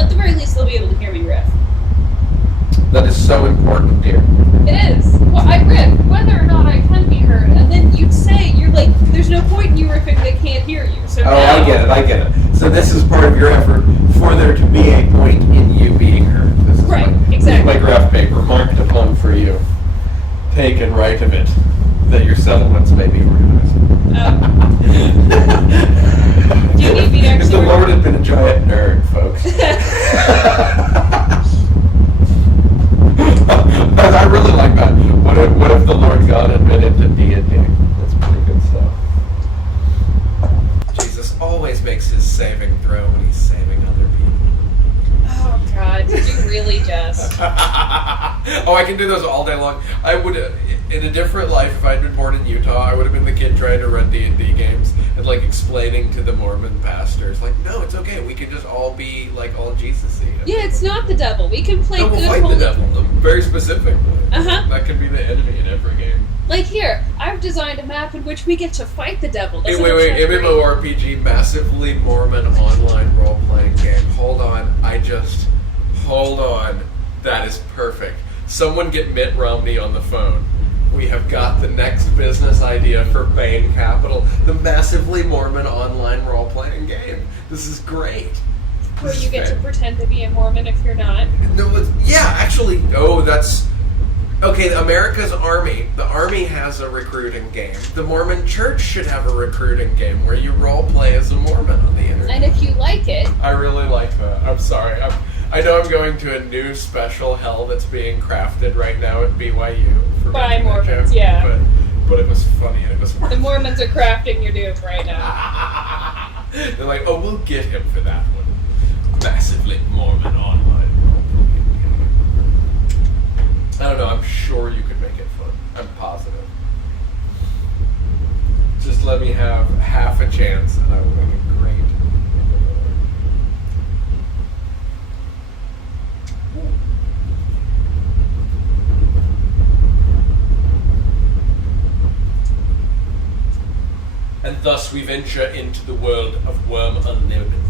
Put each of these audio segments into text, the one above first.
at the very least, they'll be able to hear me riff. That is so important, dear. It is. Well, I riff, whether or not I can be heard, and then you'd say, you're like, there's no point in you riffing, they can't hear you. So I get it. So this is part of your effort for there to be a point in you being heard. This is Right, exactly. exactly. This is my graph paper marked upon for you. Take and write of it, that your settlements may be organized. Do you need me to If actually... the Lord had been a giant nerd, folks. I really like that. What if the Lord God admitted to D&D? That's pretty good stuff. Jesus always makes his saving throw when he's saving other people. Oh, God. Did you really just... Oh, I can do those all day long. I would, in a different life, if I'd been born in Utah, I would have been the kid trying to run D&D games and, like, explaining to the Mormon pastors, like, no, it's okay. We can just all be, like, all Jesus-y. Yeah, it's not the devil. We can play no, we'll good fight holy... the devil. Very specific. Uh-huh. That could be the enemy in every game. Like here, I've designed a map in which we get to fight the devil. Hey, wait, MMORPG, massively Mormon online role-playing game. Hold on. That is perfect. Someone get Mitt Romney on the phone. We have got the next business idea for Bain Capital, the massively Mormon online role-playing game. This is great. Where you get to pretend to be a Mormon if you're not. No, actually, that's... Okay, America's Army. The Army has a recruiting game. The Mormon Church should have a recruiting game where you role-play as a Mormon on the internet. And if you like it... I really like that. I'm sorry. I know I'm going to a new special hell that's being crafted right now at BYU. By Mormons, yeah. But it was funny and it was The Mormons are crafting your doom right now. They're like, oh, we'll get him for that one. Massively Mormon online. I don't know, I'm sure you could make it fun. I'm positive. Just let me have half a chance and I will make it great. And thus we venture into the world of Wurm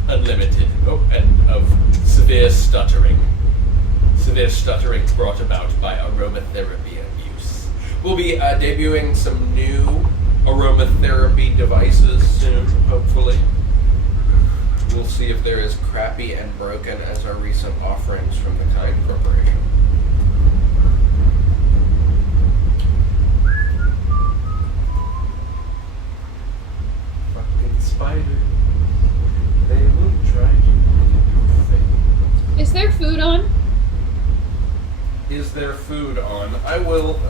Unlimited, and of severe stuttering. Severe stuttering brought about by aromatherapy abuse. We'll be debuting some new aromatherapy devices soon, hopefully. We'll see if they're as crappy and broken as our recent offerings from the Kind Corporation. Spiders, they will try to Is there food on? Is there food on? I will,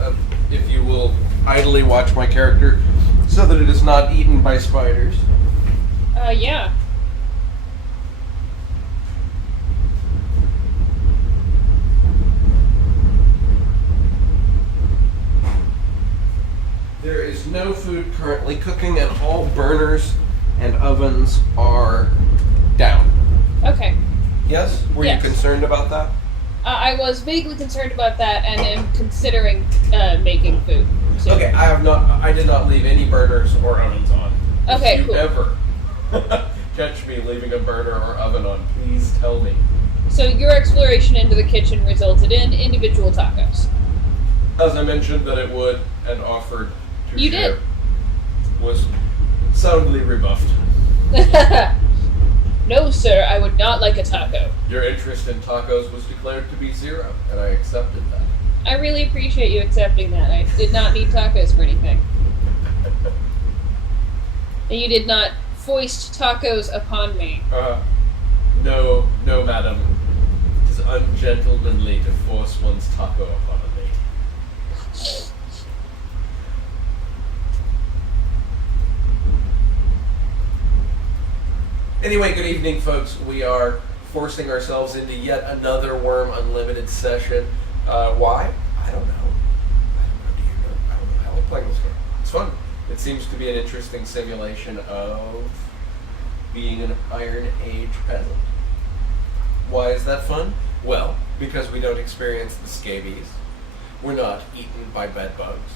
if you will, idly watch my character so that it is not eaten by spiders. Yeah. There is no food currently cooking and all burners and ovens are down. Okay. Yes? Were you concerned about that? I was vaguely concerned about that and am considering making food. So. Okay, I did not leave any burners or ovens on. Okay, if you cool. ever catch me leaving a burner or oven on, please tell me. So your exploration into the kitchen resulted in individual tacos. As I mentioned that it would and offered to You share, did. was soundly rebuffed. No, sir, I would not like a taco. Your interest in tacos was declared to be zero, and I accepted that. I really appreciate you accepting that. I did not need tacos for anything. And you did not foist tacos upon me. No, madam. It is ungentlemanly to force one's taco upon a lady. Anyway, good evening, folks. We are forcing ourselves into yet another Wurm Unlimited session. Why? I don't know. Do you know? I don't know how we're playing this game. It's fun. It seems to be an interesting simulation of being an Iron Age peasant. Why is that fun? Well, because we don't experience the scabies. We're not eaten by bed bugs.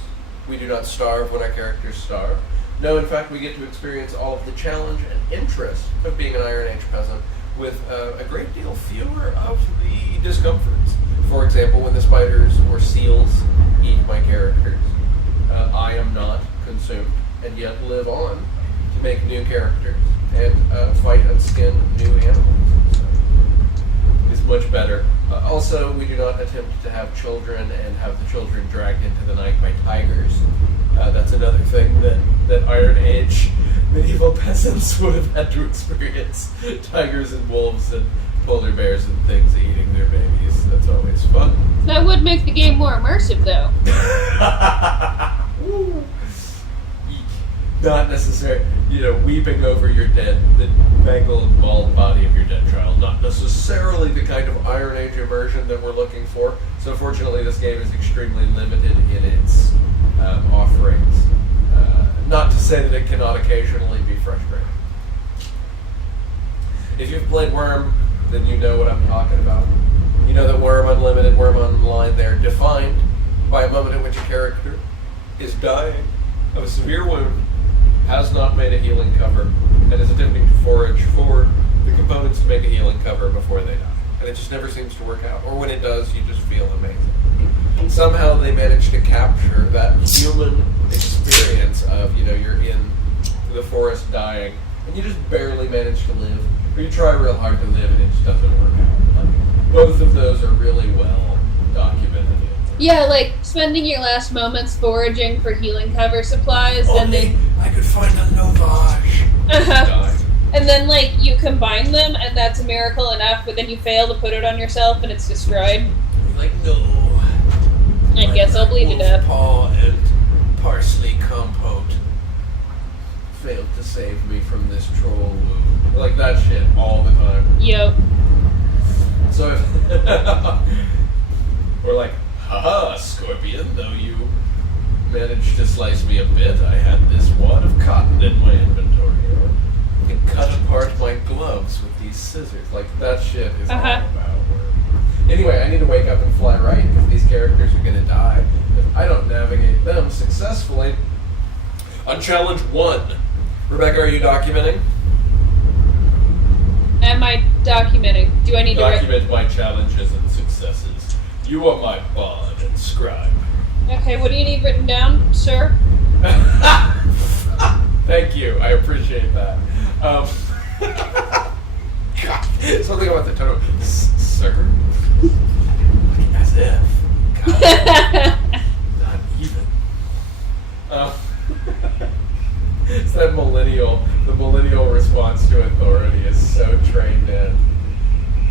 We do not starve when our characters starve. No, in fact, we get to experience all of the challenge and interest of being an Iron Age peasant with a great deal fewer of the discomforts. For example, when the spiders or seals eat my characters, I am not consumed, and yet live on to make new characters and fight and skin new animals. So it's much better. Also, we do not attempt to have children and have the children dragged into the night by tigers. That's another thing that Iron Age medieval peasants would have had to experience. Tigers and wolves and polar bears and things eating their babies. That's always fun. That would make the game more immersive, though. Not necessary, weeping over your dead, the mangled, mauled body of your dead child. Not necessarily the kind of Iron Age immersion that we're looking for. So fortunately, this game is extremely limited in its offerings. Not to say that it cannot occasionally be frustrating. If you've played Wurm, then you know what I'm talking about. You know that Wurm Unlimited, Wurm Online, they're defined by a moment in which a character is dying of a severe wound, has not made a healing cover, and is attempting to forage for the components to make a healing cover before they die. And it just never seems to work out. Or when it does, you just feel amazing. Somehow they manage to capture that human experience of, you're in the forest dying, and you just barely manage to live, or you try real hard to live and it just doesn't work out. Both of those are really well documented. Yeah, like spending your last moments foraging for healing cover supplies, and then I could find a Novage. And then you combine them, and that's a miracle enough. But then you fail to put it on yourself, and it's destroyed. No. I guess I'll bleed to death. Paw and parsley compote failed to save me from this troll wound. Like that shit all the time. Yep. So we're like, haha, Scorpion, though you managed to slice me a bit, I had this wad of cotton in my inventory. I can cut apart my gloves with these scissors. Like, that shit is all about work. Anyway, I need to wake up and fly right, because these characters are going to die if I don't navigate them successfully. On challenge 1, Rebecca, are you documenting? Am I documenting? Do I need document my challenges and successes? You are my bard and scribe. Okay, what do you need written down, sir? Thank you, I appreciate that. God, something about the tone of sir? As if. God. Not even. It's that the millennial response to authority is so trained in.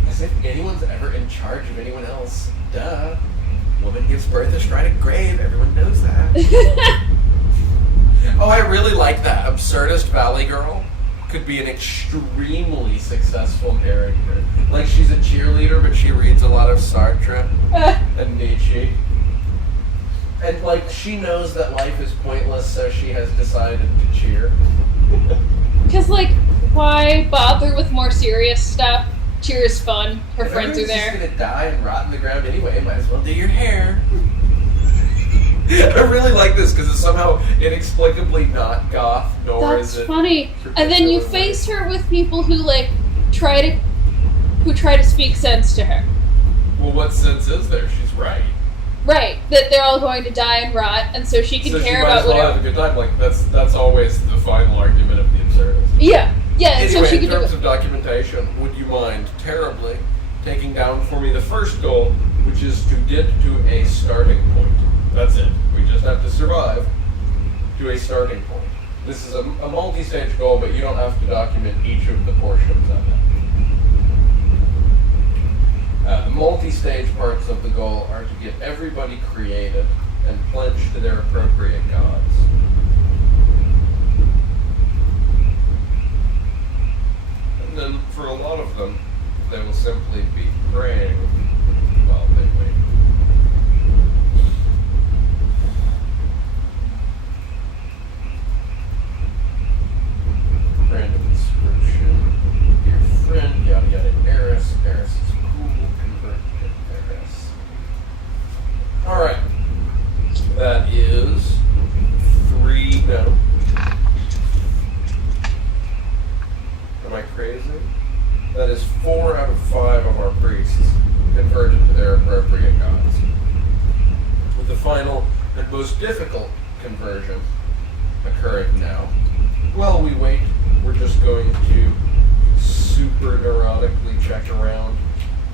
As if anyone's ever in charge of anyone else. Duh. Woman gives birth astride a grave, everyone knows that. Oh, I really like that. Absurdist Valley Girl could be an extremely successful character. Like, she's a cheerleader, but she reads a lot of Sartre and Nietzsche. And, she knows that life is pointless, so she has decided to cheer. Because, why bother with more serious stuff? Cheer is fun. Her friends are there. She's gonna die and rot in the ground anyway. Might as well do your hair. I really like this because it's somehow inexplicably not goth, nor is it. That's funny. And then you face her with people who try to speak sense to her. Well, what sense is there? She's right. Right, that they're all going to die and rot, and so she can care about whatever. Have a good time. That's always the final argument of the absurdist. Yeah. And anyway, so she in terms of documentation, would you mind terribly taking down for me the first goal, which is to get to a starting point? That's it. We just have to survive to a starting point. This is a multi-stage goal, but you don't have to document each of the portions of it. The multi-stage parts of the goal are to get everybody created and pledged to their appropriate gods. And then, for a lot of them, they will simply be praying while they wait. Random inscription. Dear friend, yada yada, Eris. Eris is cool. Convert to Eris. Alright. That is 3. No. Am I crazy? That is 4 out of 5 of our priests converted to their appropriate gods. With the final and most difficult conversion occurring now, while we wait, we're just going to super neurotically check around.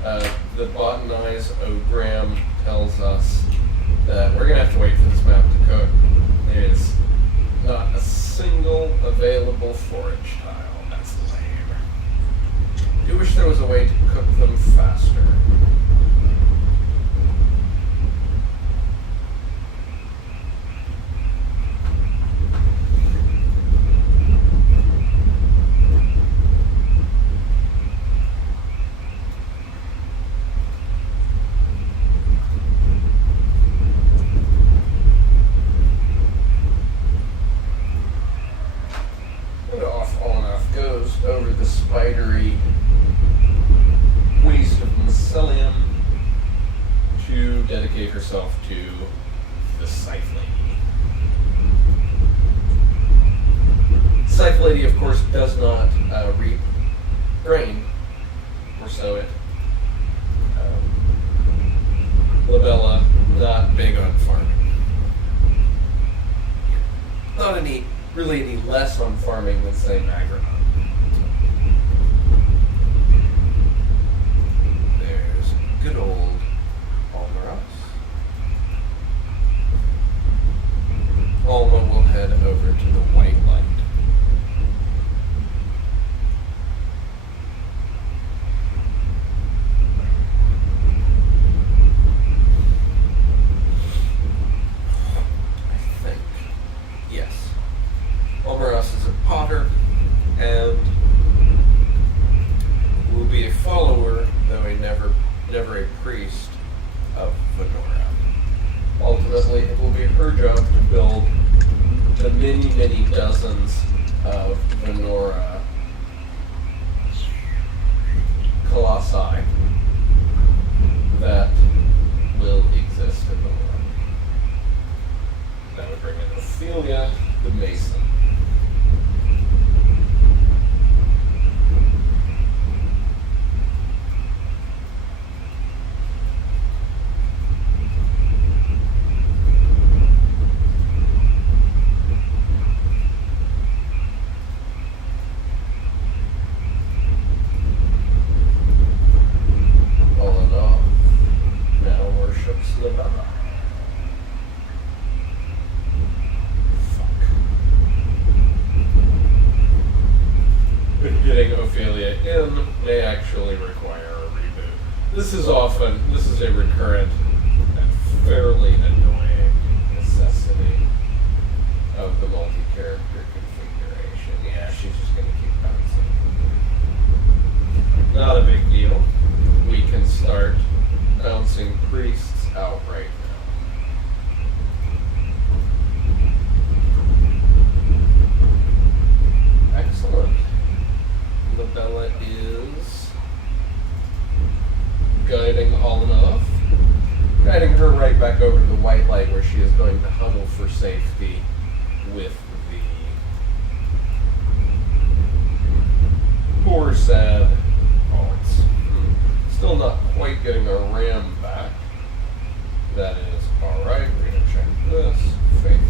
The botanize-o-gram tells us that we're going to have to wait for this map to cook. There is not a single available forage tile. That's lame. I do wish there was a way to cook them faster. Over the spidery waste of mycelium to dedicate herself to the Scythe Lady. Scythe Lady, of course, does not reap grain, or sow it. Labella, not big on farming. Not really any less on farming than, say, Magron. Good old Almaros. Alma will head over to the White Light. I think. Yes. Almaros is a potter and will be a follower, though never a priest of Venora. Ultimately, it will be her job to build the many dozens of Venora colossi that will exist in the world. That would bring in Ophelia, the Mason. Getting Ophelia in may actually require a reboot. This is a recurrent and fairly annoying necessity of the multi-character configuration. Yeah, she's just going to keep bouncing. Not a big deal. We can start bouncing priests out right now. Excellent. Labella is guiding Alma, guiding her right back over to the White Light, where she is going to huddle for safety with the poor, sad. Oh, it's still not quite getting our ram back. That is all right. We're going to check this. Faith 2.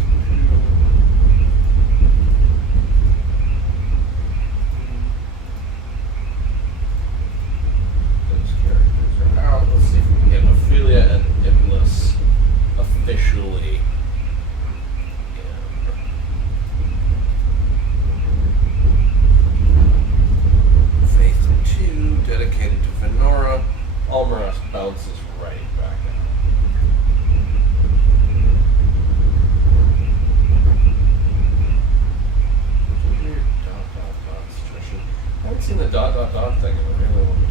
Let's see if we can get Ophelia and Iblis officially in. Faith 2, dedicated to Venora. Almaros bounces right back out. Weird ... situation. I haven't seen the ... thing in a really long time.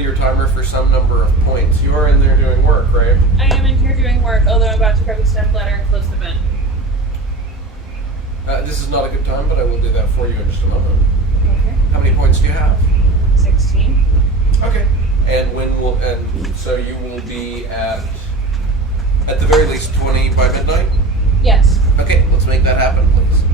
disable your timer for some number of points. You are in there doing work, right? I am in here doing work, although I'm about to grab a step ladder and close the vent. This is not a good time, but I will do that for you in just a moment. Okay. How many points do you have? 16. Okay. And so you will be at the very least 20 by midnight? Yes. Okay, let's make that happen, please.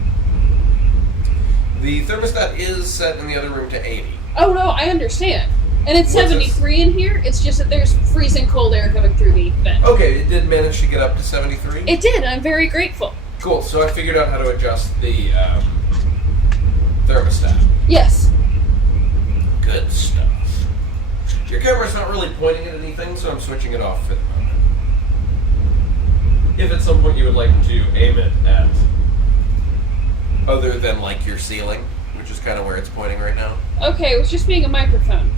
The thermostat is set in the other room to 80. Oh no, I understand. And it's What's 73 in here, it's just that there's freezing cold air coming through the vent. Okay, it did manage to get up to 73? It did, I'm very grateful. Cool, so I figured out how to adjust the thermostat. Yes. Good stuff. Your camera's not really pointing at anything, so I'm switching it off for the moment. If at some point you would like to aim it at other than like your ceiling, which is kind of where it's pointing right now. Okay, it was just being a microphone.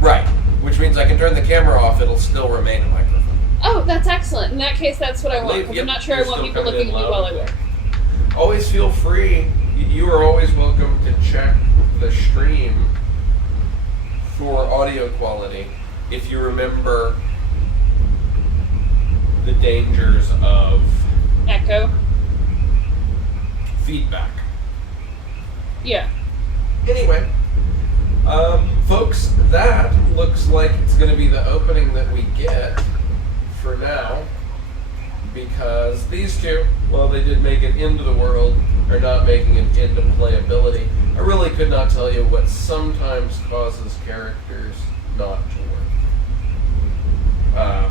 Right, which means I can turn the camera off, it'll still remain a microphone. Oh, that's excellent. In that case, that's what I want, because Yep, I'm not sure I you're want still people coming looking in at me loud while I and work. clear. Always feel free. You are always welcome to check the stream for audio quality if you remember the dangers of Echo? feedback. Yeah. Anyway, folks, that looks like it's going to be the opening that we get for now, because these two, while they did make it into the world, are not making it into playability. I really could not tell you what sometimes causes characters not to work.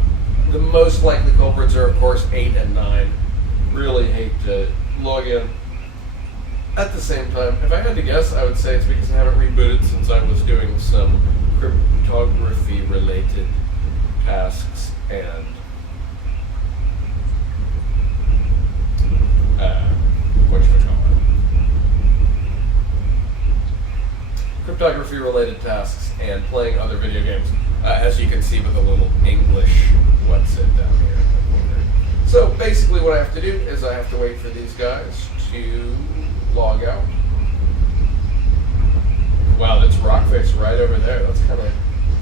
The most likely culprits are, of course, 8 and 9. Really hate to log in. At the same time, if I had to guess, I would say it's because I haven't rebooted since I was doing some cryptography-related tasks and cryptography-related tasks and playing other video games, as you can see with a little English what's it down here in the corner. So basically what I have to do is I have to wait for these guys to log out. Wow, that's Rockface right over there.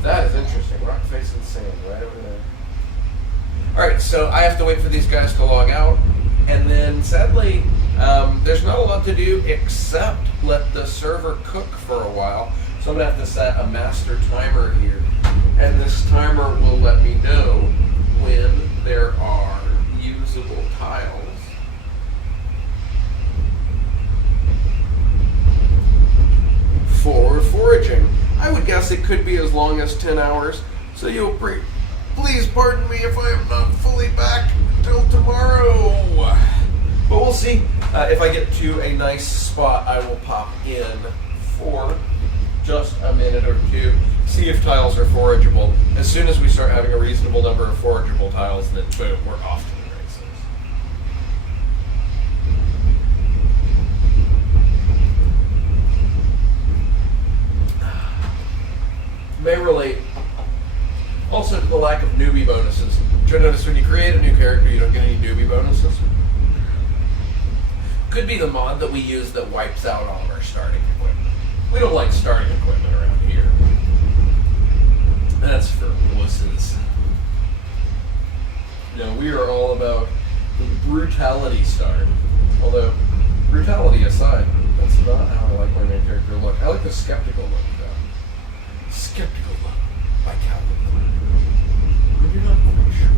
That is interesting. Rockface and sand right over there. Alright, so I have to wait for these guys to log out, and then sadly, there's not a lot to do except let the server cook for a while. So I'm going to have to set a master timer here, and this timer will let me know when there are usable tiles for foraging. I would guess it could be as long as 10 hours, so you'll please pardon me if I am not fully back until tomorrow. But we'll see. If I get to a nice spot, I will pop in for just a minute or two, see if tiles are forageable. As soon as we start having a reasonable number of forageable tiles, then boom, we're off to the races. May relate also to the lack of newbie bonuses. Which I notice when you create a new character, you don't get any newbie bonuses. Could be the mod that we use that wipes out all of our starting equipment. We don't like starting equipment around here. That's for wusses. No, we are all about the brutality start. Although, brutality aside, that's not how I like my main character look. I like the skeptical look, though. Skeptical look by Calvin Klein. When you're not quite sure.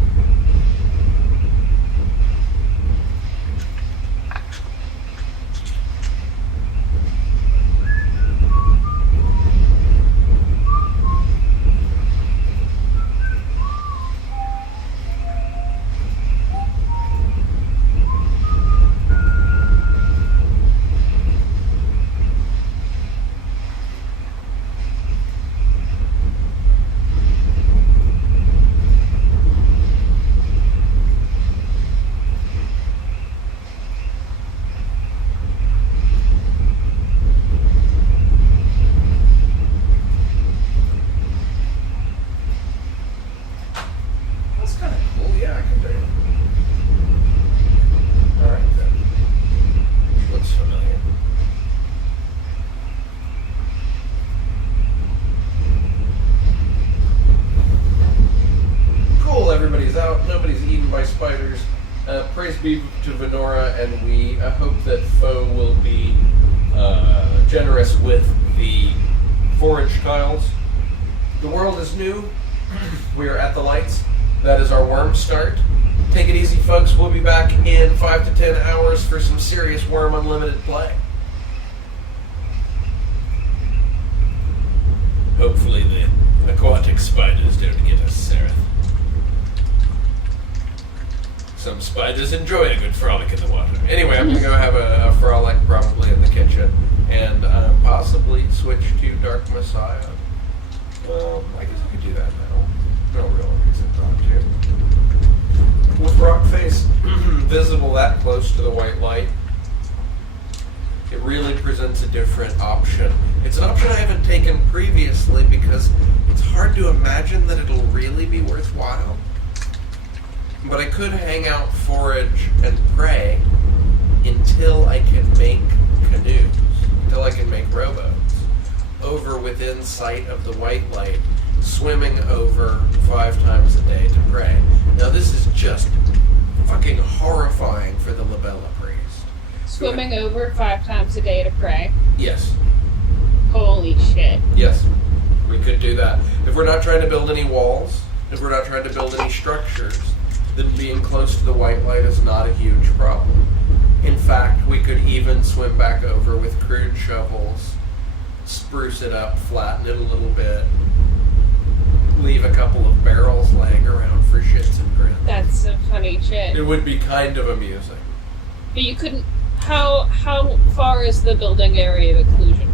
we hope that Foe will be generous with the forage tiles. The world is new. We are at the lights. That is our worm start. Take it easy, folks. We'll be back in 5 to 10 hours for some serious Worm Unlimited play. Hopefully the aquatic spiders don't get us, Sarah. Some spiders enjoy a good frolic in the water. Anyway, I'm going to go have a frolic probably in the kitchen and possibly switch to Dark Messiah. I guess I could do that now. No real reason not to. With rock face visible that close to the white light, it really presents a different option. It's an option I haven't taken previously because it's hard to imagine that it'll really be worthwhile. But I could hang out, forage, and pray until I can make canoes, until I can make rowboats, over within sight of the white light, swimming over 5 times a day to pray. Now this is just fucking horrifying for the Labella priest. Swimming over 5 times a day to pray. Yes. Holy shit. Yes. We could do that. If we're not trying to build any walls, if we're not trying to build any structures, then being close to the white light is not a huge problem. In fact, we could even swim back over with crude shovels, spruce it up, flatten it a little bit, leave a couple of barrels laying around for shits and grins. That's some funny shit. It would be kind of amusing. But you couldn't... How far is the building area of exclusion?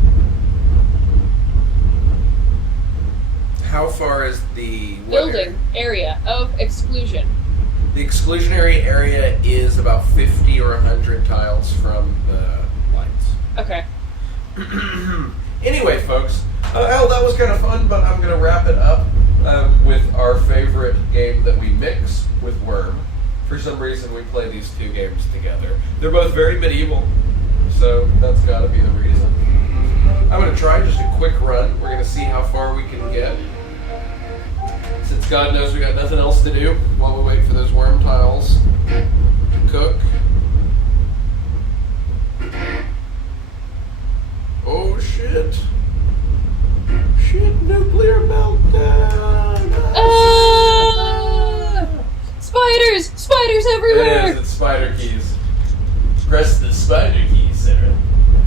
How far is the... Building area of exclusion. The exclusionary area is about 50 or 100 tiles from the lights. Okay. Anyway, folks, that was kind of fun, but I'm going to wrap it up with our favorite game that we mix with Wurm. For some reason, we play these two games together. They're both very medieval, so that's got to be the reason. I'm going to try just a quick run. We're going to see how far we can get. Since God knows we got nothing else to do while we wait for those worm tiles to cook. Oh shit. Shit, nuclear meltdown! Spiders! Spiders everywhere! It is, it's spider keys. Press the spider key, Sarah.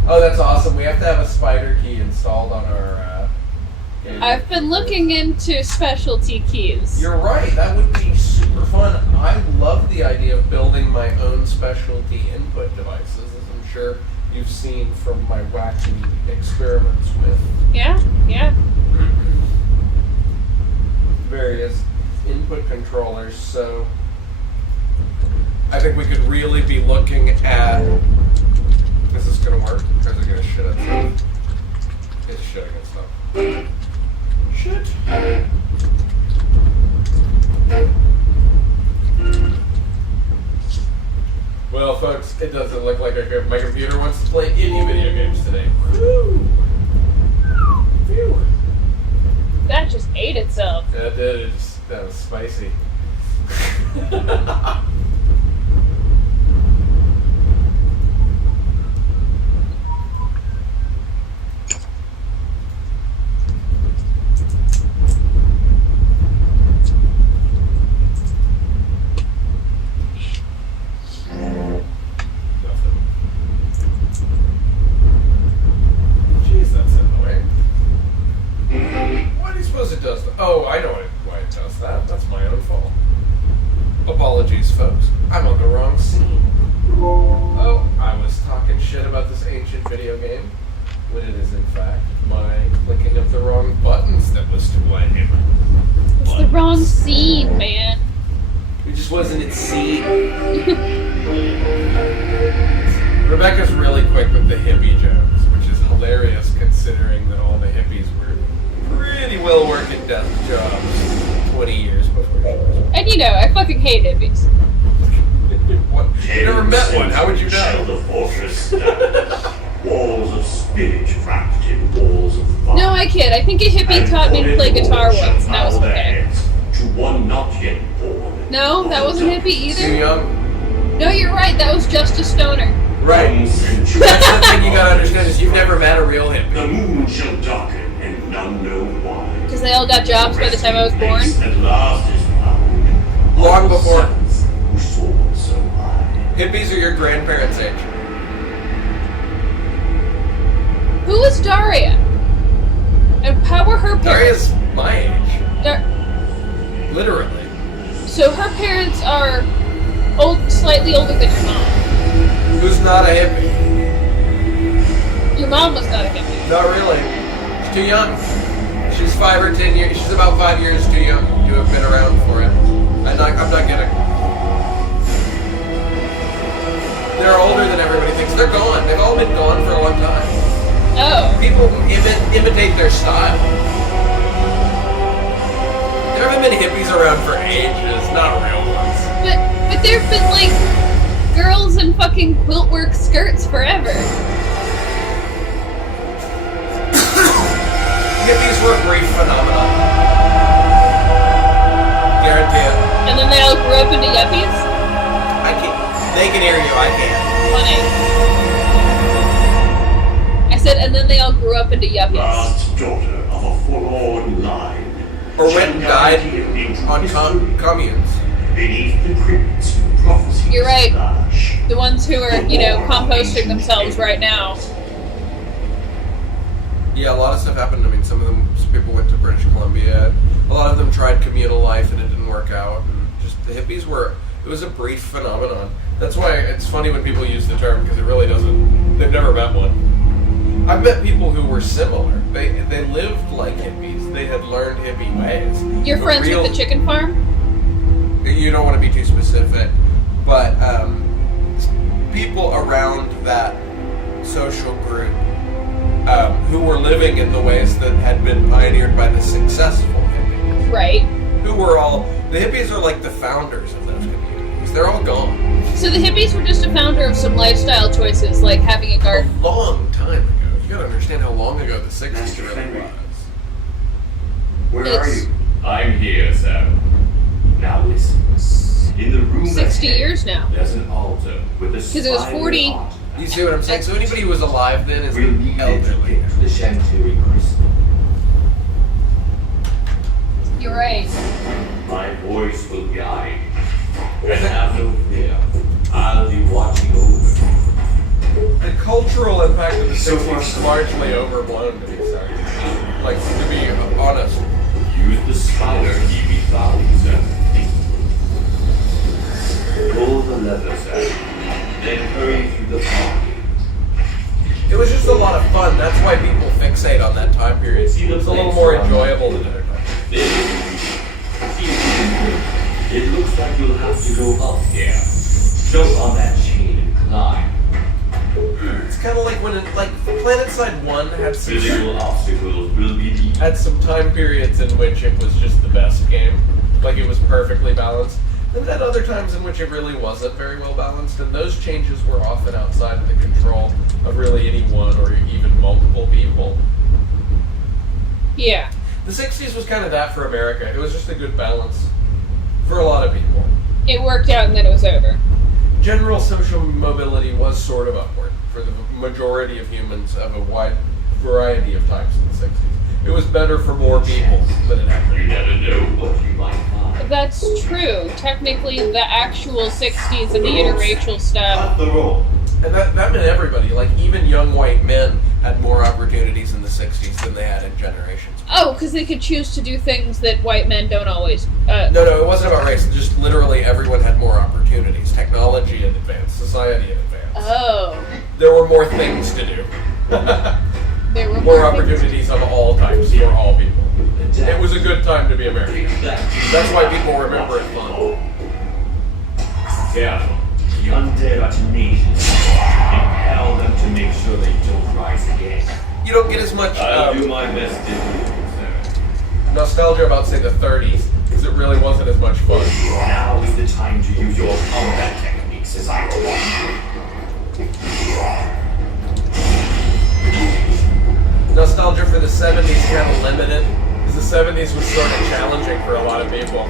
Oh, that's awesome. We have to have a spider key installed on our I've been looking into specialty keys. You're right, that would be super fun. I love the idea of building my own specialty input devices, as I'm sure you've seen from my wacky experiments with Yeah. various input controllers. So I think we could really be looking at... Is this going to work? Or is it going to shit at stuff? It's shitting at stuff. Shit. Well, folks, it doesn't look like my computer wants to play any video games today. Woo! Phew. That just ate itself. That did. That was spicy. Apologies, folks. I'm on the wrong scene. Oh, I was talking shit about this ancient video game, when it is in fact my clicking of the wrong buttons that was to blame. It's the wrong scene, man. It just wasn't its scene. Rebecca's really quick with the hippie jokes, which is hilarious considering that all the hippies were pretty well working desk jobs 20 years before she was. And you know, I fucking hate hippies. What? You never met one, how would you know? The fortress stands, walls of spirit wrapped in walls of fire. No, I kid. I think a hippie taught me to play guitar once, and that was okay. To one not yet born. No, that wasn't hippie Too either. young. No, you're right. That was just a stoner. Right. That's the thing you gotta understand is you've never met a real hippie. The moon shall darken, and none know why. Because they all got jobs by the time I was born. At last is found. Long before. Sons who soared so high. Hippies are your grandparents' age. Who was Daria? And how were her parents? Daria's my age. Literally. So her parents are slightly older than your mom. Who's not a hippie? Your mom was not a hippie. Not really. She's too young. She's 5 or 10 years. She's about 5 years too young to have been around for it. I'm not kidding. They're older than everybody thinks. They're gone. They've all been gone for a long time. Oh. People imitate their style. There haven't been hippies around for ages, not real ones. But there have been, like, girls in fucking quilt work skirts forever. Hippies were a brief phenomenon. Guarantee it. And then they all grew up into yuppies? I can't. They can hear you, I can't. Funny. I said, and then they all grew up into yuppies. Last daughter of a forlorn line. Or went and died on communes. Beneath the crypts, prophecies You're right. flash. The ones who are, composting themselves right now. Yeah, a lot of stuff happened. I mean, some people went to British Columbia. A lot of them tried communal life and it didn't work out. And just the hippies it was a brief phenomenon. That's why it's funny when people use the term because it really doesn't, they've never met one. I've met people who were similar. They lived like hippies. They had learned hippie ways. You're friends with the chicken farm? You don't want to be too specific, but people around that social group who were living in the ways that had been pioneered by the successful hippies. Right. The hippies are like the founders of those communities. They're all gone. So the hippies were just a founder of some lifestyle choices, like having a garden. A long time ago. You gotta understand how long ago the 60s Master really Fenrir. was. Where are It's- you? I'm here, sir. Now listen. In the room 60 ahead, years now. there's an altar with a 'Cause it was 40. spiral arch. You see what I'm saying? So anybody who was alive then is We'll need it to elderly. get to the Chantilly crystal. You're right. My voice will guide. And have no fear. I'll be watching over. The cultural impact of the So 60s far, is so largely overblown, to be sorry. Like, to be honest. Use the spider he be found, sir. Pull the lever, sir. Then hurry through the party. It was just a lot of fun. That's why people fixate on that time period. See the It's a little place more around. enjoyable than other times. It looks like you'll have to go up here. Jump on that chain and climb. It's kind of like when PlanetSide 1 Physical obstacles will be the had some time periods in which it was just the best game. Like, it was perfectly balanced. And then other times in which it really wasn't very well balanced, and those changes were often outside of the control of really any one or even multiple people. Yeah. The 60s was kind of that for America. It was just a good balance for a lot of people. It worked out and then it was over. General social mobility was sort of upward for the majority of humans of a wide variety of types in the 60s. It was better for more people than it had You been. never know what you might find. That's true. Technically, the actual 60s and the interracial stuff. Cut the rope. And that meant everybody, like even young white men, had more opportunities in the 60s than they had in generations. Oh, because they could choose to do things that white men don't always. No, it wasn't about race. Just literally everyone had more opportunities. Technology had advanced. Society had advanced. Oh. There were more things to do. There were More things- opportunities of all types for all people. It was a good time to be American. That's why people remember it fun. Careful. The undead are tenacious. Impel them to make sure they don't rise again. You don't get as much I'll do my best to do it, sir. nostalgia about, say, the 30s, because it really wasn't as much fun. Now is the time to use your combat techniques as I want. Nostalgia for the 70s kind of limited, because the 70s was sort of challenging for a lot of people.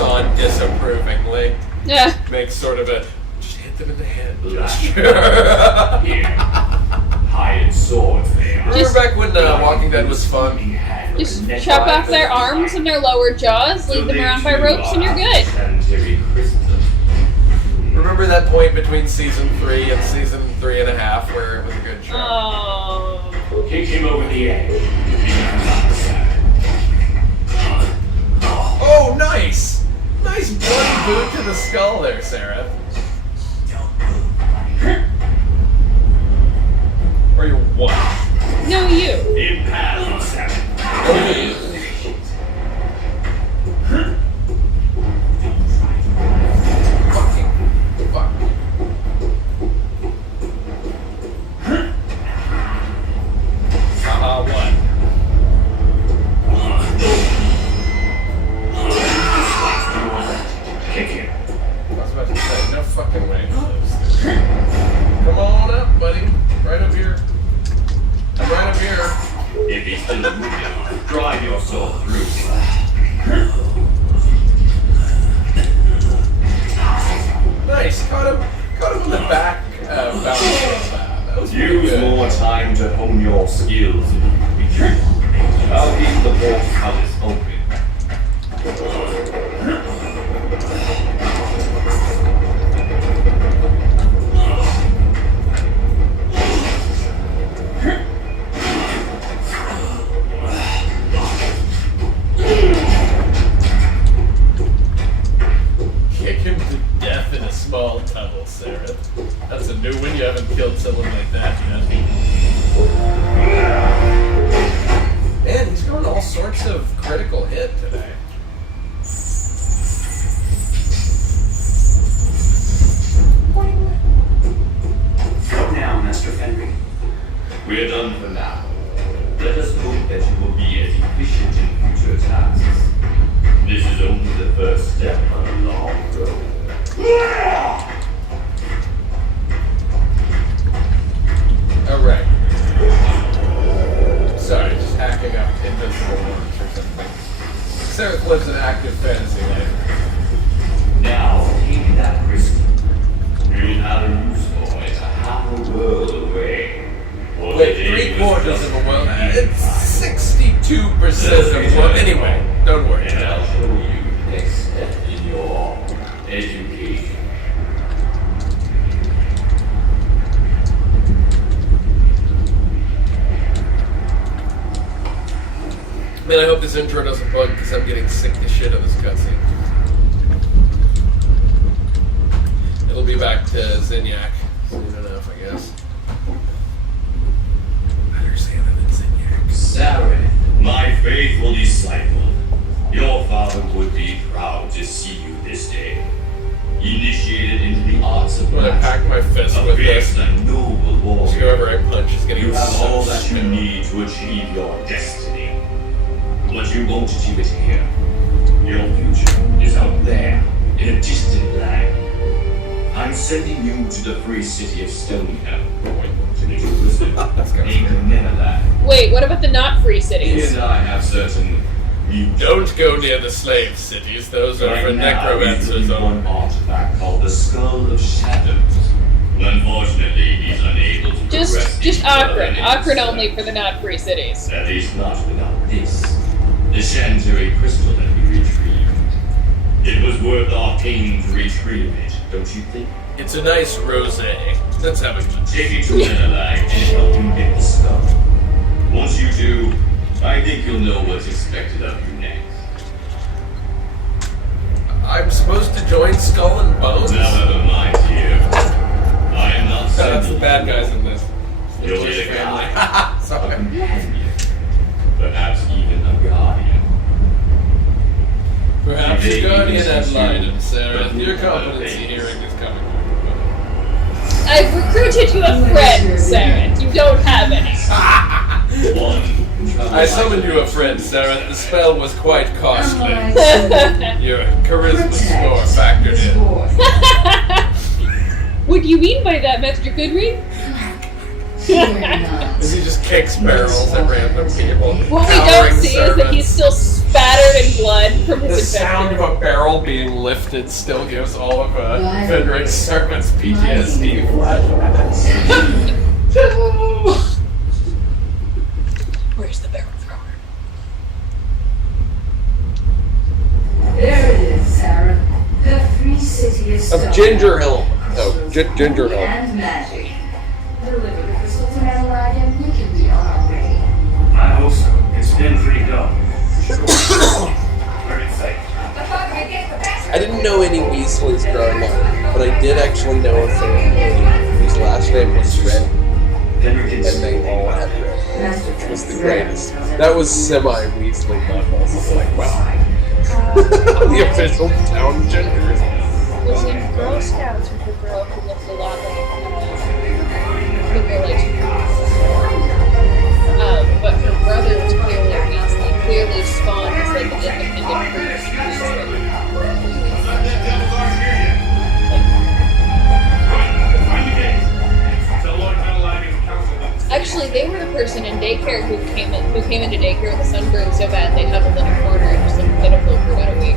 looks on disapprovingly. Yeah. Makes sort of a just hit them in the head gesture. Here. Hide swords they are. Remember back when Walking Dead was fun? Just chop off their arms and their lower jaws, lead them around by ropes, and you're good. Remember that point between season 3 and season 3.5 where it was a good show? Oh. Kick him over the edge. Oh, nice! Nice bloody boot to the skull there, Sarah. Or your what? No, you. Impale Sarah. Fucking fuck. Haha, what? Kick him. I was about to say, no fucking way. Come on up, buddy. Right up here. I'm right up here. If he's still moving, drive your sword through. Nice. Caught him in the back. That was pretty Use good. more time to hone your skills. I'll keep the portcullis open. Kick him to death in a small tunnel, Sarah. That's a new one. You haven't killed someone like that yet. Man, he's going all sorts of critical hit today. What now, Master Fenry? We're done for now. Let us hope that you will be as efficient in future tasks. This is only the first step on a long road. Alright. Sorry, just hacking up invisible worms or something. Sarah lives an active fantasy life. Now, take that crystal. You'll have a use for it half a world away. For Wait, today 3/4 was of a world. just It's 62% of world. Anyway, don't worry. And I'll show you next step in your education. Man, I hope this intro doesn't bug because I'm getting sick to shit of this cutscene. It'll be back to Zinyak soon enough, I guess. Better Santa than Zinyak. Sarah, my faithful disciple, your father would be proud to see you this day. Initiated into the arts of I'm gonna pack my fist a with fierce this. and noble warrior. Whoever I punch is getting You have so all that you shit. need to achieve your destiny. But you won't achieve it here. Your future is out there, in a distant land. I'm sending you to the free city of Stoneham. To be listen, That's kinda named scary. Neverland. Wait, what about the not free He cities? and I have certain Don't go near the slave cities. Those are for Right now, necromancers he's only. one artifact called the Skull of Shadows. Unfortunately, he's unable to progress Just any further Akron. in Akron his only for the not free cities. At least not without this. The Chantery crystal that we retrieved. It was worth our pain to retrieve it, don't you think? It's a nice rosé. Let's have a good Take it to Menelag and help him get the skull. Once you do, I think you'll know what's expected of you next. I'm supposed to join Skull and Bones? Now never mind here. I am not That's the sending bad guys in this. You'll Just be a family. guy. A Sorry. companion. Perhaps even a guardian. Perhaps Maybe your guardian even had since lied, you- and Sarah, but your who competency knows? hearing is coming. I've recruited you a friend, Sarah. You don't have any. One. I summoned you a friend, Sarah. The spell was quite costly. Your charisma score factored in. What do you mean by that, Master Goodread? As he just kicks barrels at random people. What we don't Towering see is that he's servants. still spattered in blood from The his sound adventure. of a barrel being lifted still gives all of Fenric's servants PTSD flashbacks. Where's the barrel thrower? There it is, Sarah. The free city is Of Ginger Hill. Oh, Ginger Hill. And magic. Deliver the crystal to Adelaide and we can be on our way. I hope so. It's been pretty dull. Very safe. I didn't know any Weasleys growing up, but I did actually know a family whose last name was Red, Fenric and they all had Red, which was the greatest. That was semi-Weasley level. So like, wow. The official town gender. Was in Girl Scouts with a girl who looked a lot like but her brother was clearly a Weasley. Clearly Spawn was like an independent Weasley. Actually, they were the person in daycare who came into daycare with a sunburn so bad they huddled in a corner and just looked pitiful for about a week.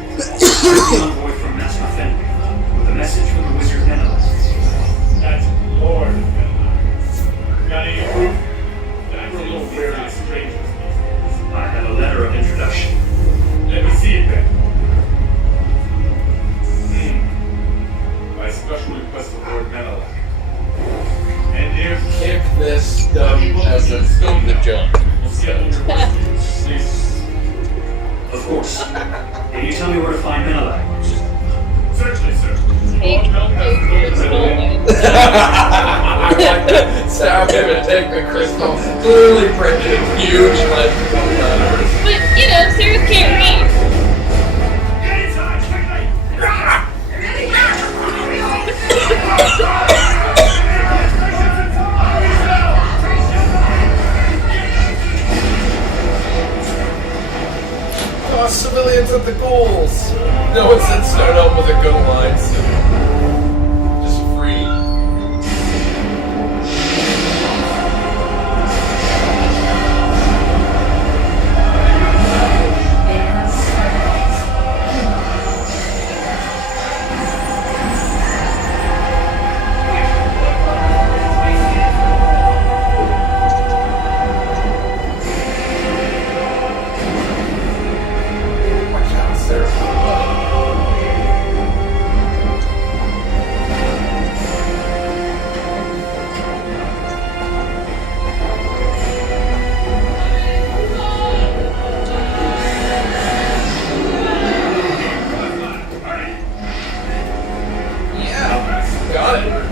Envoy from Master Fenric with a message from the Wizard Menelaus. That's Lord Menelaus. Got any proof? That's a little very strange. I have a letter of introduction. Let me see it then. By special request of Lord Menelaus. And if Kick this dumb peasant in the junk. please. Of course. Can you tell me where to find Menelaus? Certainly, sir. Take the crystal and Stab him and take the crystal. Clearly printed in huge legible letters. But, you know, Sarah can't read. Get inside, quickly! Oh, civilians at the goals. No one said start up with a good alliance. Just free. Watch out, Sarah. Yeah, got it.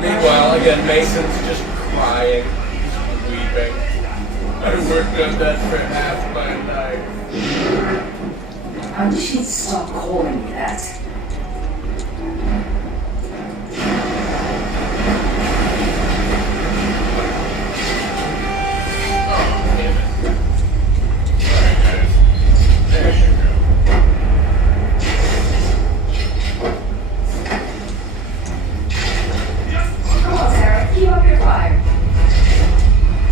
Meanwhile, again, Mason's just crying, just weeping. I worked on that for half my life. I wish he'd stop calling me that. Oh, damn it. Alright, guys. There you go. Come on, Sarah. Keep up your fire.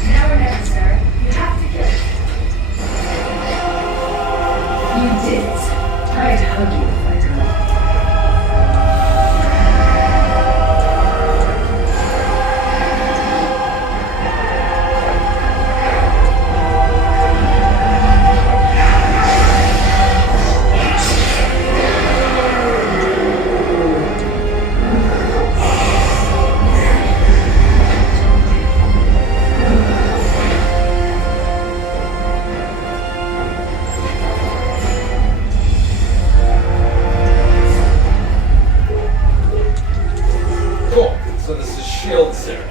Now or never, Sarah. You have to kill it. You did it. I'd hug you if I could. Cool. So this is Shield Seraph.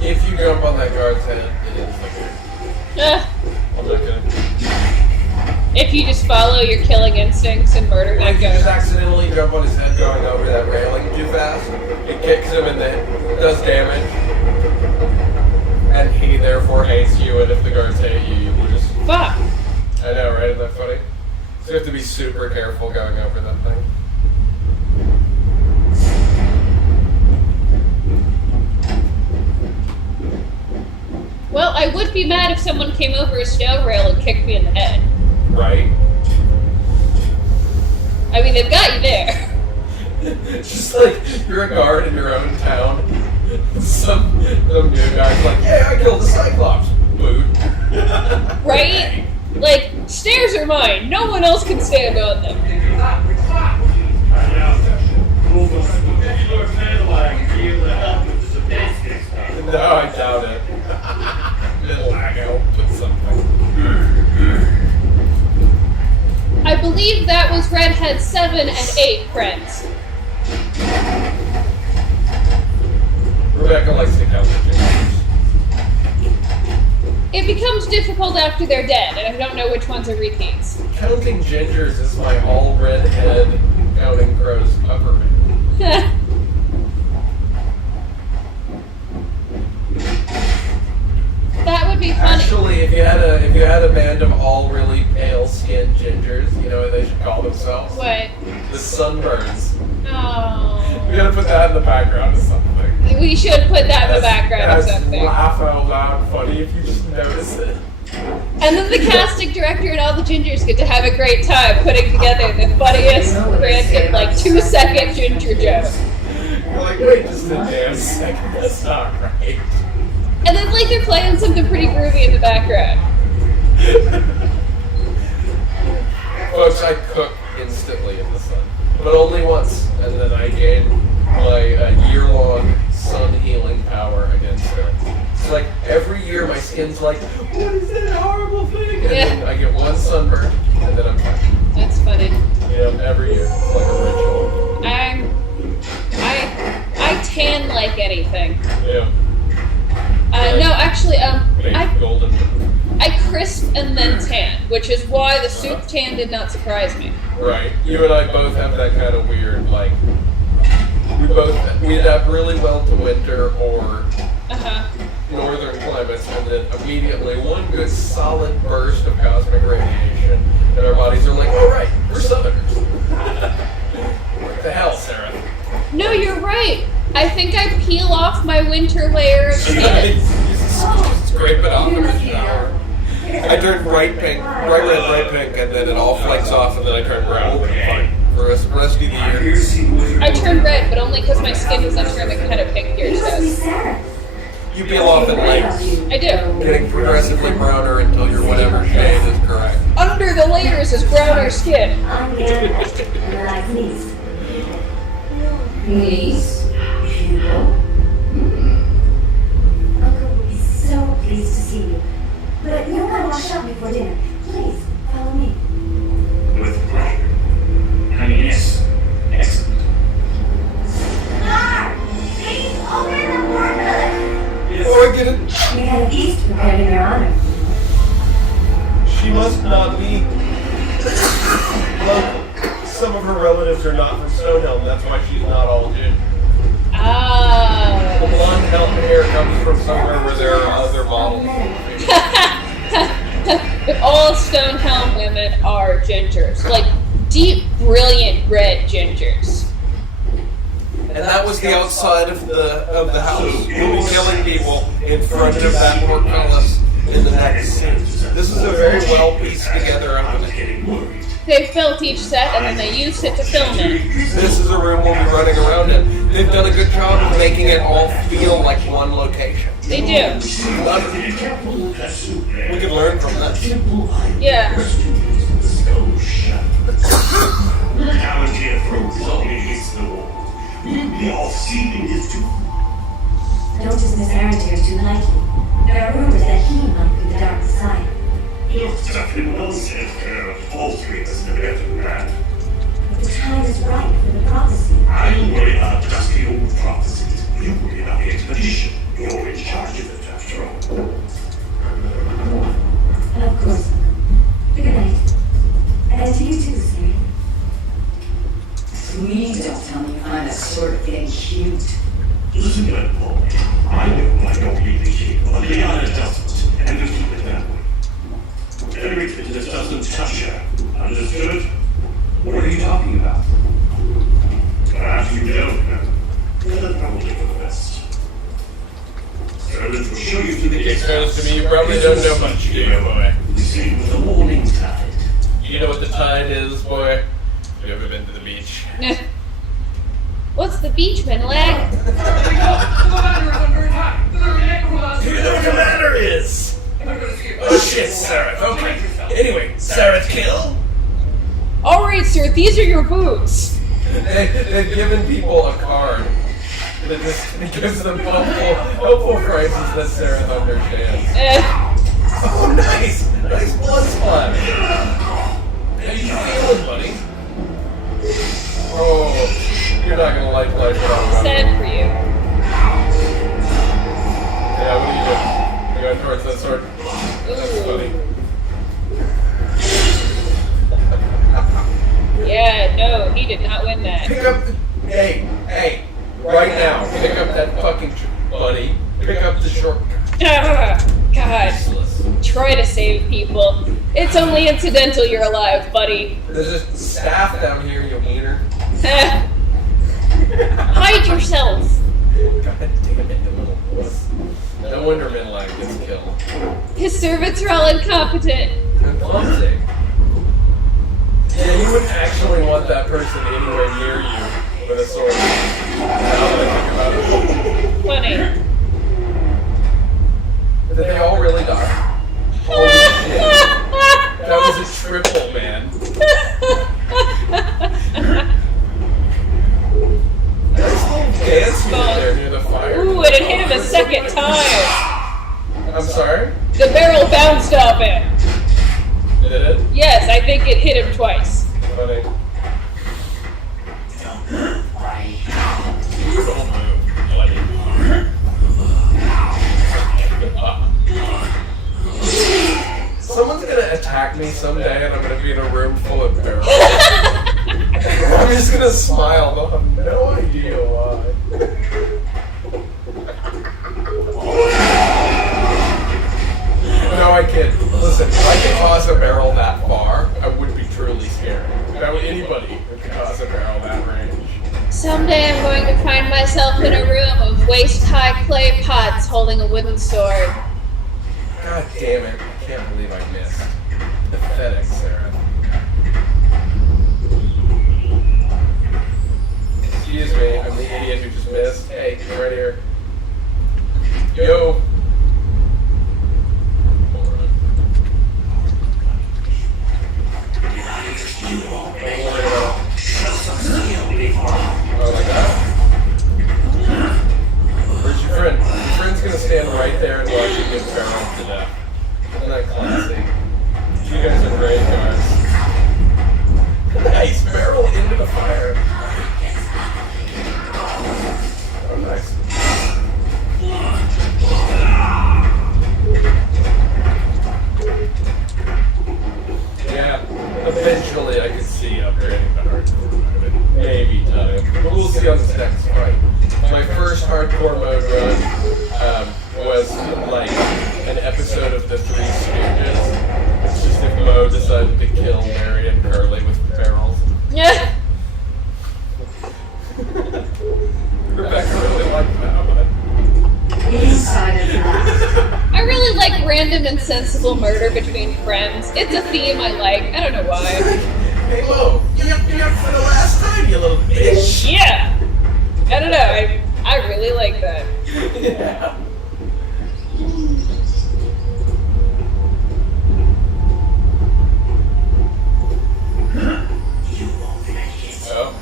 If you jump on that guard's head, it is like I'm not gonna. If you just follow your killing instincts and murder that If you just guy. accidentally jump on his head going over that railing too fast, it kicks him and then does damage. And he therefore hates you, and if the guards hate you, you will just Fuck. I know, right? Isn't that funny? So you have to be super careful going over that thing. Well, I would be mad if someone came over a snow rail and kicked me in the head. Right? I mean, they've got you there. It's just like you're a guard in your own town. Some new guy's like, yeah, I killed the Cyclops. Boot. Right? Like, stairs are mine. No one else can stand on them. No, I doubt it. I'll put something. I believe that was Redhead 7 and 8, friends. Rebecca likes to count the gingers. It becomes difficult after they're dead, and I don't know which ones are repeats. Counting gingers is my all redhead counting crows cover band. That would be funny. Actually, if you had a band of all really pale skinned gingers, you know what they should call themselves? What? The Sunburns. Oh. We gotta put that in the background of something. We should put that in the background of That's something. laugh out loud funny if you just notice it. And then the casting director and all the gingers get to have a great time putting together the funniest, random, like 2-second ginger joke. You're like, wait just a damn second, that's not right. And then like they're playing something pretty groovy in the background. Folks, I cook instantly in the sun, but only once, and then I gain my year-long sun healing power against it. It's like every year my skin's like, what is that horrible thing? And then I get one sunburn, and then I'm fine. That's funny. Yeah, every year. It's like a ritual. I tan like anything. Yeah. No, actually, Golden. I crisp and then tan, which is why the soup tan did not surprise me. Right. You and I both have that kind of weird, like, we adapt really well to winter or northern climates, and then immediately one good solid burst of cosmic radiation, and our bodies are like, all right, we're southerners. What the hell, Sarah? No, you're right. I think I peel off my winter layer of skin. Scrape it off in the shower. I turn bright pink, bright red, bright pink, and then it all flakes off, and then I turn brown. Fine. For the rest of the year. I turn red, but only because my skin doesn't turn the kind of pink yours does. You peel off in layers, I do. getting progressively browner until your whatever shade is correct. Under the layers is browner skin. I'm here. Like niece. Niece? Hugo? Uncle will be so pleased to see you. But no one will shop before dinner. Please, follow me. With pleasure. Yes. Excellent. Star! Please open the portal! Oh, I get it. We had a feast prepared in your honor. She must not be local. Some of her relatives are not from Stonehelm, that's why she's not all Jin. The Oh. blonde hair comes from somewhere where there are other models. But all Stonehelm women are gingers. Like, deep, brilliant red gingers. And that was the outside of the house. We'll be killing people in front of that portcullis in the next scene. This is a very well pieced together opening. They built each set and then they used it to film it. This is a room we'll be running around in. They've done a good job of making it all feel like one location. They do. We can learn from that. Yeah. Palantir throws up against the wall. The off-season is too. Don't dismiss Arantir too lightly. There are rumors that he might be the dark side. Look, definitely nonsense. All three of us know better than that. But the time is right for the prophecy. I worry about dusty old prophecies. You worry about the expedition. You're in charge of it, after all. Of course, Uncle. Good night. And to you too, Siri. Please don't tell me you find that sort of thing cute. Listen, good boy. I know I don't really care, but Leon doesn't, and just keep it that way. Everything just doesn't servant will show you to the guest Exposed house. to me, you probably don't know much, do you, boy? Same with the morning tide. You know what the tide is, boy? Have you ever been to the beach? What's the beach, Menlag? Do you know what the matter is? Oh shit, Sarah. Okay. Anyway, Sarah's kill? Alright, sir, these are your boots. They've given people a card that just gives them helpful phrases that Sarah understands. Oh, nice! Nice blood splatter. How you feeling, buddy? Oh, you're not gonna like life without running. Sad for you. Yeah, what are you doing? You're going towards that sword? That's funny. Yeah, no, he did not win that. Pick up the... Hey, right now, pick up that fucking... Buddy, pick up the shortcut. Ah, God. Useless. Try to save people. It's only incidental you're alive, buddy. There's a staff down here, you wiener. Hide yourself. God damn it, you little wuss. No wonder Menlag gets killed. His servants are all incompetent. And clumsy. Yeah, you wouldn't actually want that person anywhere near you with a sword. Now that I think about it. Funny. Did they all really die? Holy shit. That was a triple, man. Nice little dance move there near the fire. Ooh, and it hit him a second time. I'm sorry? The barrel bounced off him. Did it? Yes, I think it hit him twice. Funny. Don't worry. Don't move, buddy. Someone's gonna attack me someday and I'm gonna be in a room full of barrels. I'm just gonna smile, they'll have no idea why. No, I kid. Listen, if I could toss a barrel that far, I would be truly scary. That would anybody who could toss a barrel that range. Someday I'm going to find myself in a room of waist-high clay pots holding a wooden sword. God damn it. I can't believe I missed. Pathetic, Sarah. Excuse me, I'm the idiot who just missed. Hey, come right here. Yo. Oh my god. Where's your friend? Your friend's gonna stand right there and watch you get barreled to death. Isn't that classy? You guys are great guys. Nice! Barrel into the fire. Oh, nice. Yeah, eventually I could see upgrading the hardcore mode. Maybe time. But we'll see on this next fight. My first hardcore mode run was like an episode of The Three Stooges. It's just if Mo decided to kill Mary and Curly with barrels. Yeah. Rebecca really liked that, but... Inside of that. I really like random and sensible murder between friends. It's a theme I like. I don't know why. Hey Mo, you're up for the last time, you little bitch! Yeah. I don't know. I really like that. Yeah. Oh.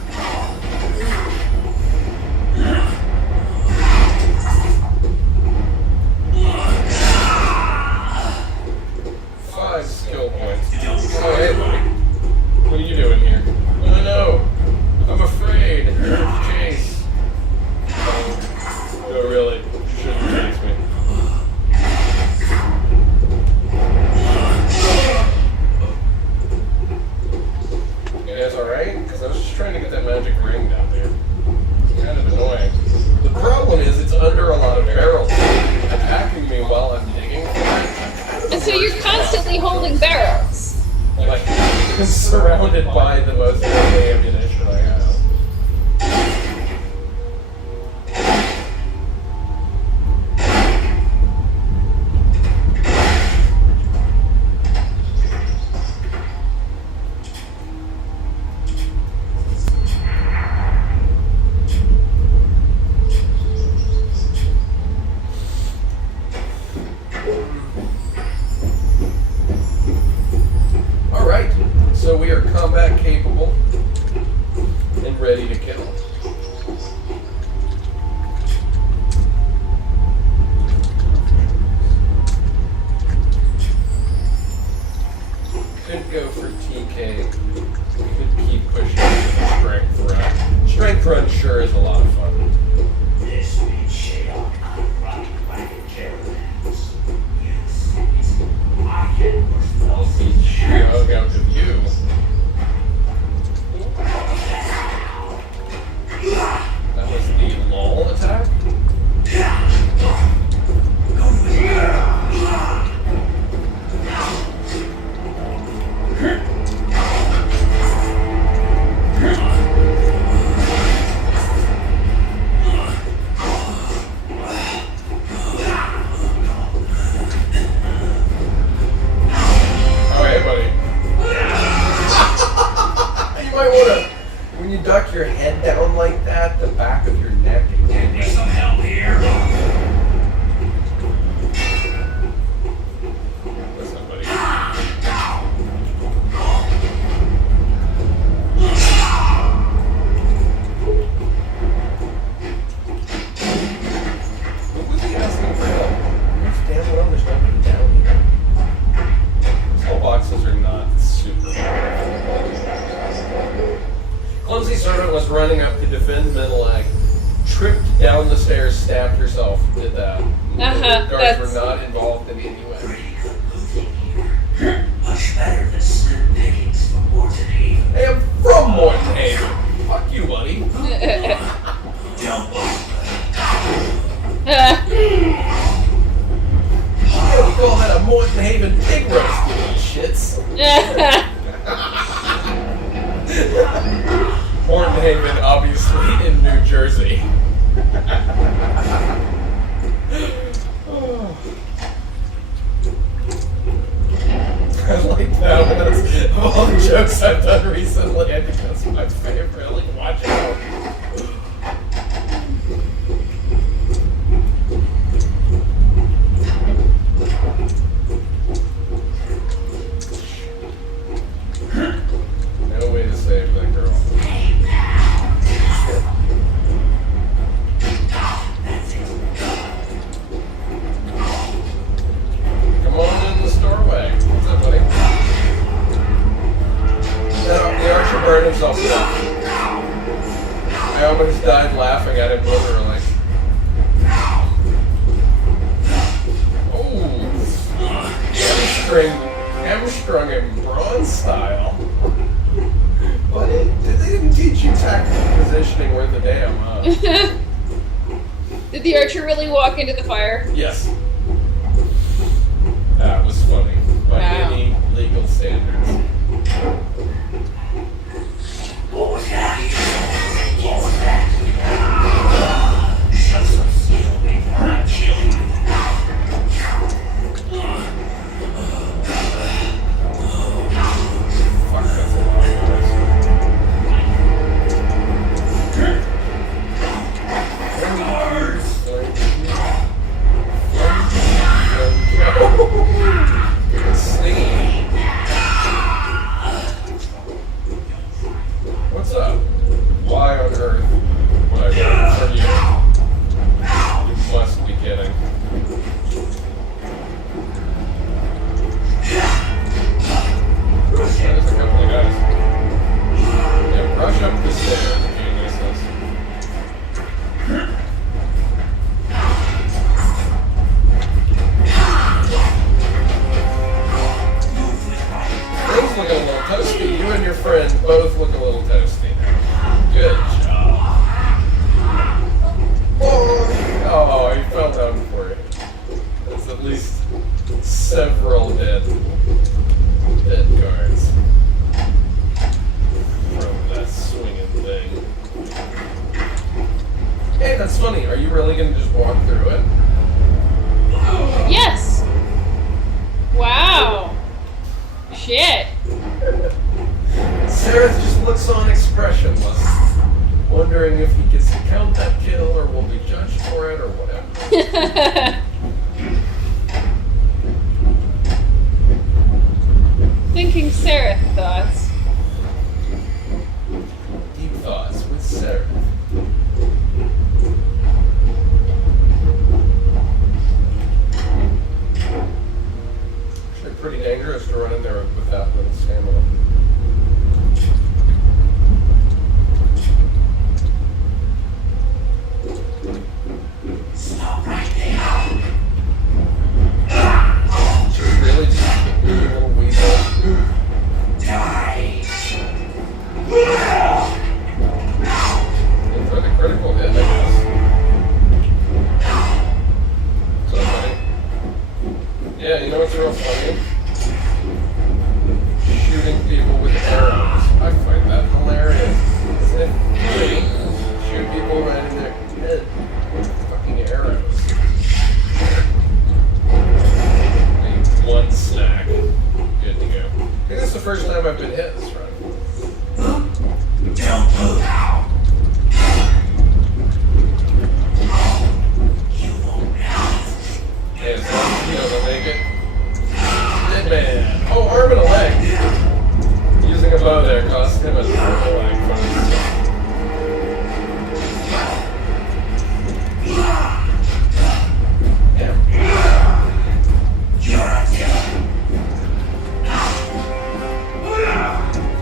Five skill points. Oh, hey, buddy. What are you doing here? Oh, no. I'm afraid. Chase. No, really. You shouldn't chase me. You guys alright? Because I was just trying to get that magic ring down there. It's kind of annoying. The problem is it's under a lot of barrels. Attacking me while I'm digging for it. And so you're constantly holding barrels. Like, surrounded by the most deadly ammunition I have. capable and ready to kill. Could go for TK. Could keep pushing for the strength run. Strength run sure is a lot of fun. This means shit on wagon caravans. Yes, I can push I'll be hug out of you. That was the lull attack? When you duck your head down like that, the back of your neck Give me some help here. What's up, buddy? Who's he asking for help? There's damn well there's nobody down here. These whole boxes are not super. Clumsy servant was running up to defend Middlelag, tripped down the stairs, stabbed herself, did that. Guards were not involved in any way. Much better than slim pickings from Morton Haven. Hey, I'm from Morton Haven. Fuck you, buddy. Don't Yeah, we call that a Morton Haven pig roast, you little shits. Morton Haven, obviously, in New Jersey. I like that one. Of all the jokes I've done recently, I think that's my favorite. Like, watch out. No way to save that girl. Come on in the doorway. What's up, buddy? The archer burned himself to death. I almost died laughing at him literally. Oh, hamstrung him bronze style. But they didn't teach you tactical positioning worth a damn, huh? Did the archer really walk into the fire? Yes. That was funny. By any legal standards. What was that? What was that? Shut some steel before I kill you. Fuck, that's a lot of guys. What's up? Yeah, you know what's real funny? Shooting people with arrows. I find that hilarious. Isn't it funny? Shoot people right in their head with fucking arrows. Need one snack. Good to go. I think this is the first time I've been hit this run. Don't move. You won't have. Yeah, so he doesn't make it. Dead man. Oh, arm and a leg. Using a bow there cost him an arm and a leg. Yeah. You're a killer.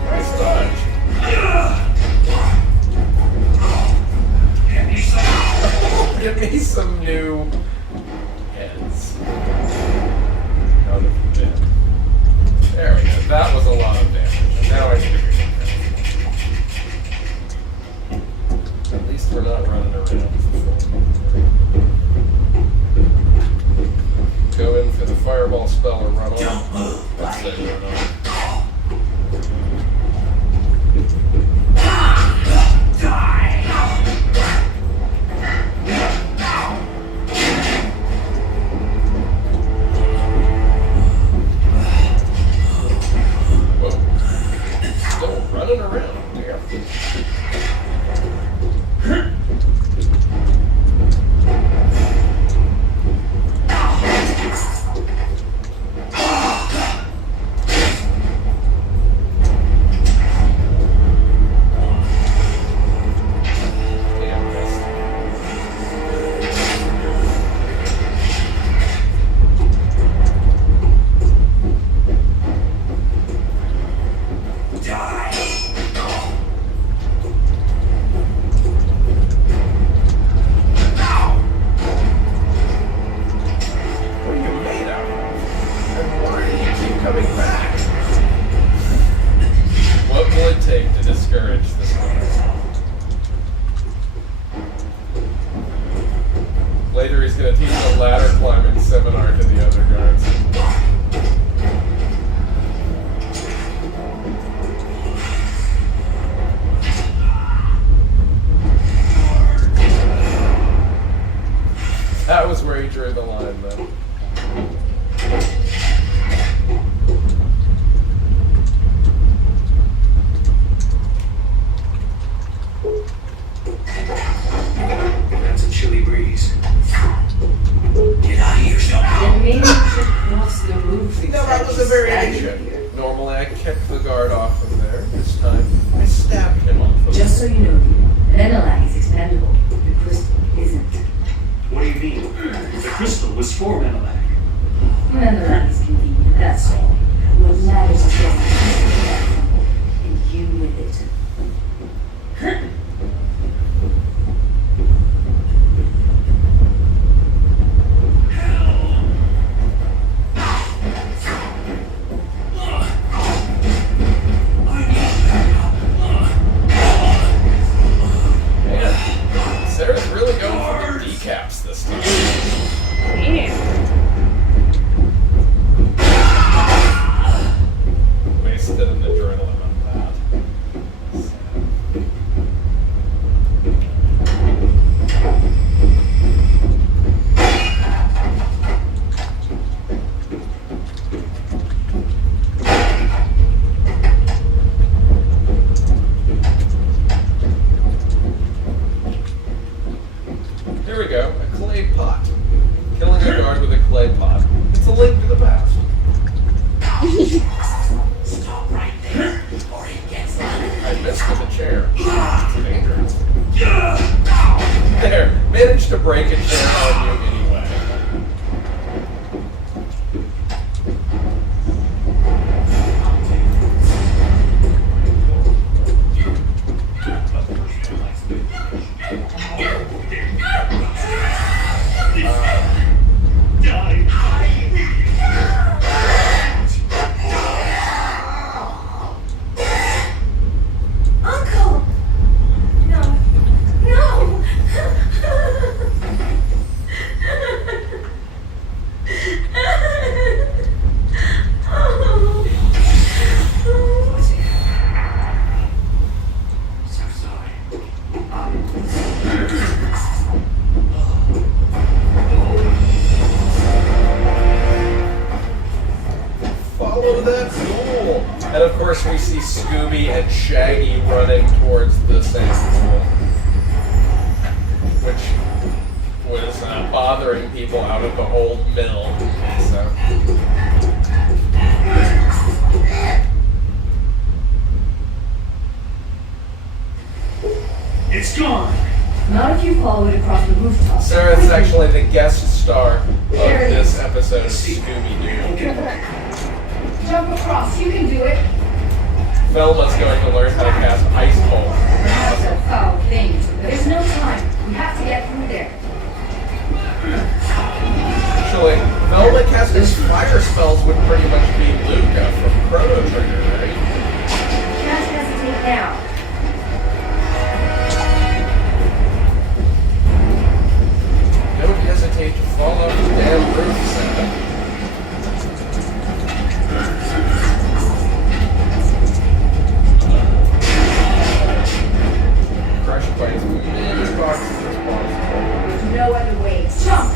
Nice dodge. Give me some new heads. Out of them. There we go. That was a lot of damage. And now I can figure it out. At least we're not running around. Go in for the fireball spell or run off. Don't move. That's it, run off. Whoa. Still running around. Yeah. Damn missed. Die. What are you made out of? And why do you keep coming back? What will it take to discourage this one? Later he's going to teach a ladder climbing seminar to the other guards. That was where he drew the line, though. That's a chilly breeze. Get out of here, Snow. Then maybe you should cross the roof. See, now that was a variation. Normally I kick the guard off of there. This time I stabbed him off of Just so you know, Menelag is expendable. The crystal isn't. What do you mean? The crystal was for Menelag. Menelag is convenient, that's all. What matters is getting that temple, and you with it. Man, Sarah's really going for the decaps this time. Damn. Wasted an adrenaline on that. Here we go, a clay pot. Killing a guard with a clay pot. It's a link to the past. Stop right there, or it gets out. I missed with a chair. It's dangerous. There, managed to break a chair on you anyway. Uncle! No! No! course, we see Scooby and Shaggy running towards the sand pool, which was bothering people out of the old mill. So. It's gone. Not if you follow it across the rooftop. Sarah's actually the guest star of There it this is. episode of Scooby-Doo. Jump across. You can do it. Velma's going to learn how to cast ice balls. That's a foul thing. There's no time. We have to get through there. Actually, Velma casting fire spells would pretty much be Luca from Chrono Trigger, right? Can't hesitate now. Don't hesitate to fall off the damn roof, Sarah. Crushed by as many boxes as possible. There's no other way. Jump!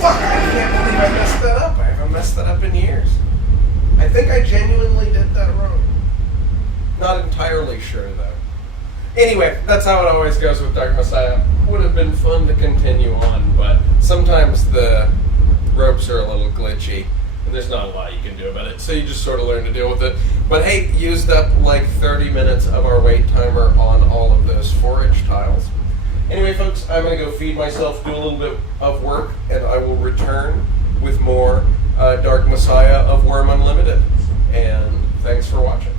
Fuck, I can't believe I messed that up. I haven't messed that up in years. I think I genuinely did that wrong. Not entirely sure, though. Anyway, that's how it always goes with Dark Messiah. Would have been fun to continue on, but sometimes the ropes are a little glitchy, and there's not a lot you can do about it, so you just sort of learn to deal with it. But hey, used up like 30 minutes of our wait timer on all of those forage tiles. Anyway, folks, I'm going to go feed myself, do a little bit of work, and I will return with more Dark Messiah of Wurm Unlimited. And thanks for watching.